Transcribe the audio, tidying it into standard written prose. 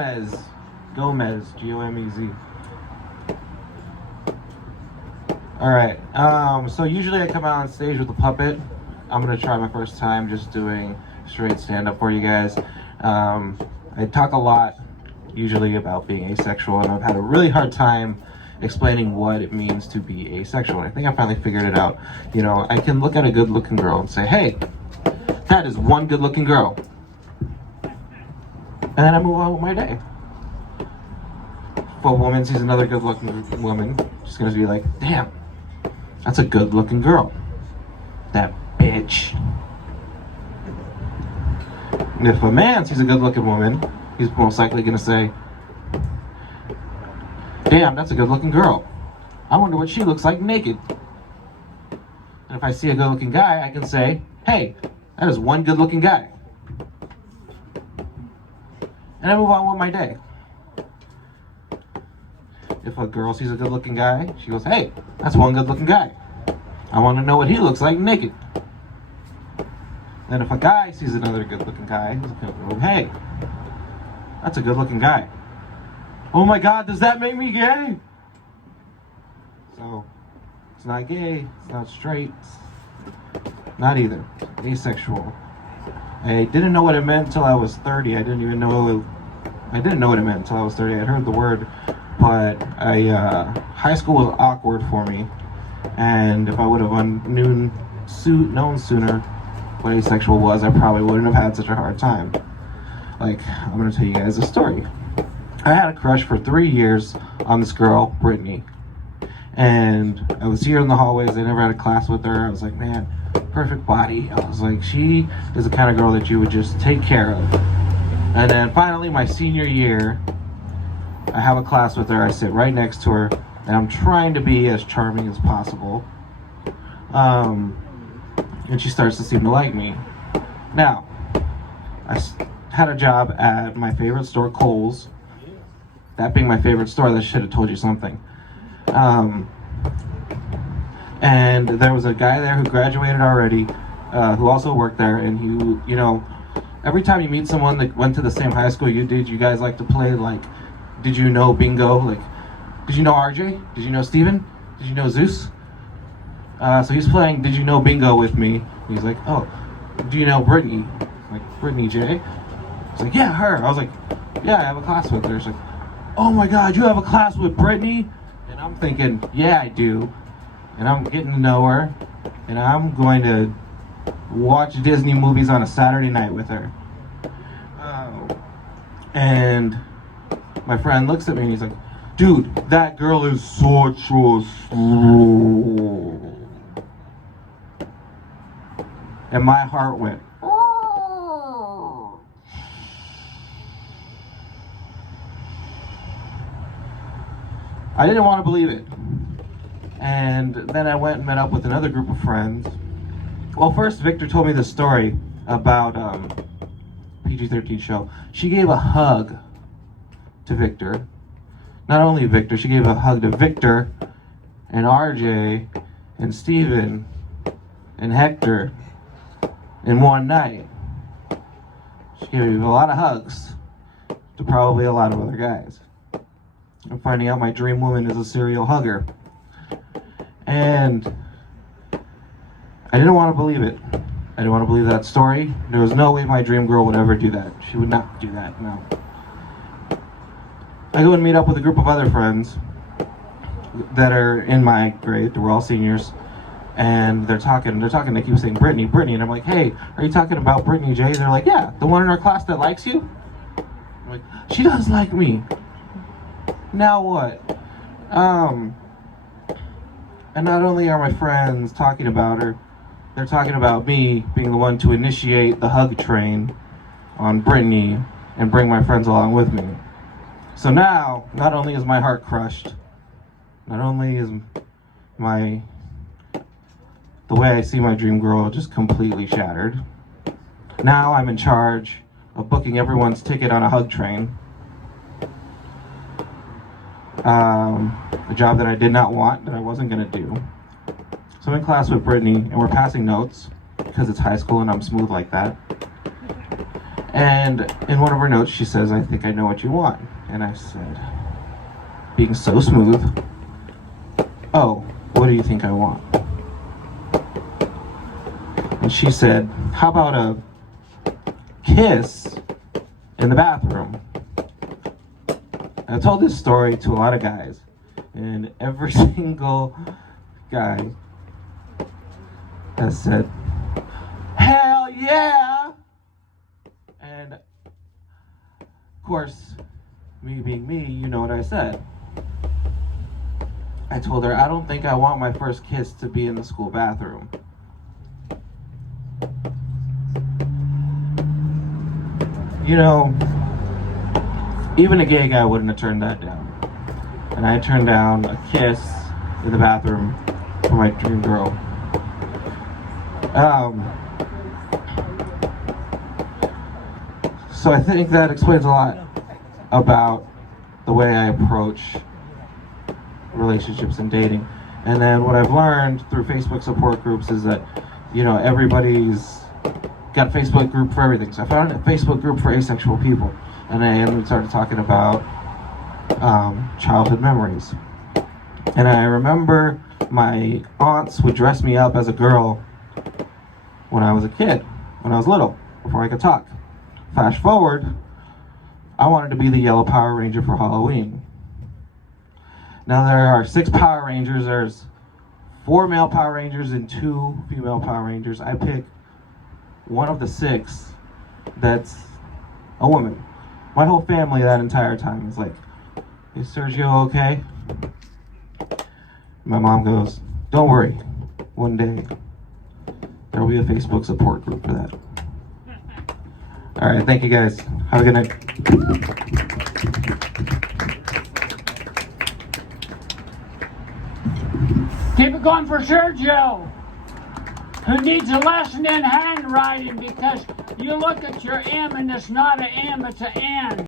Gomez, Gomez. Alright, so usually I come out on stage with a puppet. I'm gonna try my first time just doing straight stand-up for you guys. I talk a lot, usually about being asexual, and I've had a really hard time explaining what it means to be asexual. And I think I finally figured it out. You know, I can look at a good-looking girl and say, hey, that is one good-looking girl. And then I move on with my day. If a woman sees another good-looking woman, she's gonna be like, damn, that's a good-looking girl. That bitch. And if a man sees a good-looking woman, he's most likely gonna say, damn, that's a good-looking girl. I wonder what she looks like naked. And if I see a good-looking guy, I can say, hey, that is one good-looking guy. And I move on with my day. If a girl sees a good-looking guy, she goes, hey, that's one good-looking guy. I want to know what he looks like naked. Then if a guy sees another good-looking guy, he's going to go, hey, that's a good-looking guy. Oh my God, does that make me gay? So, it's not gay, it's not straight, not either. Asexual. I didn't know what it meant until I was 30. I didn't know what it meant until I was 30. I'd heard the word, but high school was awkward for me. And if I would have known sooner what asexual was, I probably wouldn't have had such a hard time. Like, I'm gonna tell you guys a story. I had a crush for 3 years on this girl, Brittany. And I was here in the hallways. I never had a class with her. I was like, man, perfect body. I was like, she is the kind of girl that you would just take care of. And then finally, my senior year, I have a class with her. I sit right next to her, and I'm trying to be as charming as possible. And she starts to seem to like me. Now, I had a job at my favorite store, Kohl's. That being my favorite store, that should have told you something. And there was a guy there who graduated already, who also worked there, and he, you know, every time you meet someone that went to the same high school you did, you guys like to play, like, did you know bingo? Like, did you know RJ? Did you know Steven? Did you know Zeus? So he's playing Did You Know Bingo with me. He's like, oh, do you know Brittany? Like, Brittany J? He's like, yeah, her. I was like, yeah, I have a class with her. She's like, oh my God, you have a class with Brittany? And I'm thinking, yeah, I do. And I'm getting to know her. And I'm going to watch Disney movies on a Saturday night with her. And my friend looks at me and he's like, dude, that girl is such a slow. And my heart went, oh. I didn't want to believe it. And then I went and met up with another group of friends. Well, first Victor told me this story about PG-13 show. She gave a hug to Victor. Not only Victor, she gave a hug to Victor and RJ and Steven and Hector in one night. She gave a lot of hugs to probably a lot of other guys. I'm finding out my dream woman is a serial hugger. And I didn't want to believe it. I didn't want to believe that story. There was no way my dream girl would ever do that. She would not do that, no. I go and meet up with a group of other friends that are in my grade. We're all seniors. And they're talking, they keep saying Brittany, and I'm like, hey, are you talking about Brittany J? They're like, yeah, the one in our class that likes you? I'm like, she does like me. Now what? And not only are my friends talking about her, they're talking about me being the one to initiate the hug train on Brittany and bring my friends along with me. So now, not only is my heart crushed, not only is the way I see my dream girl just completely shattered, now I'm in charge of booking everyone's ticket on a hug train. A job that I did not want, that I wasn't gonna do. So I'm in class with Brittany, and we're passing notes, because it's high school and I'm smooth like that. And in one of her notes, she says, "I think I know what you want." And I said, being so smooth, "Oh, what do you think I want?" And she said, "How about a kiss in the bathroom?" And I told this story to a lot of guys, and every single guy has said, "Hell yeah!" And of course, me being me, you know what I said. I told her, "I don't think I want my first kiss to be in the school bathroom." You know, even a gay guy wouldn't have turned that down. And I turned down a kiss in the bathroom for my dream girl. So I think that explains a lot about the way I approach relationships and dating. And then what I've learned through Facebook support groups is that, you know, everybody's got a Facebook group for everything. So I found a Facebook group for asexual people. And we started talking about childhood memories. And I remember my aunts would dress me up as a girl when I was a kid, when I was little, before I could talk. Flash forward, I wanted to be the yellow Power Ranger for Halloween. Now there are 6 Power Rangers. There's 4 male Power Rangers and 2 female Power Rangers. I pick one of the 6 that's a woman. My whole family that entire time is like, "Is Sergio okay?" My mom goes, "Don't worry, one day there will be a Facebook support group for that." All right, thank you guys. Have a good night. Keep it going for Sergio, who needs a lesson in handwriting, because you look at your M and it's not an M, it's an N.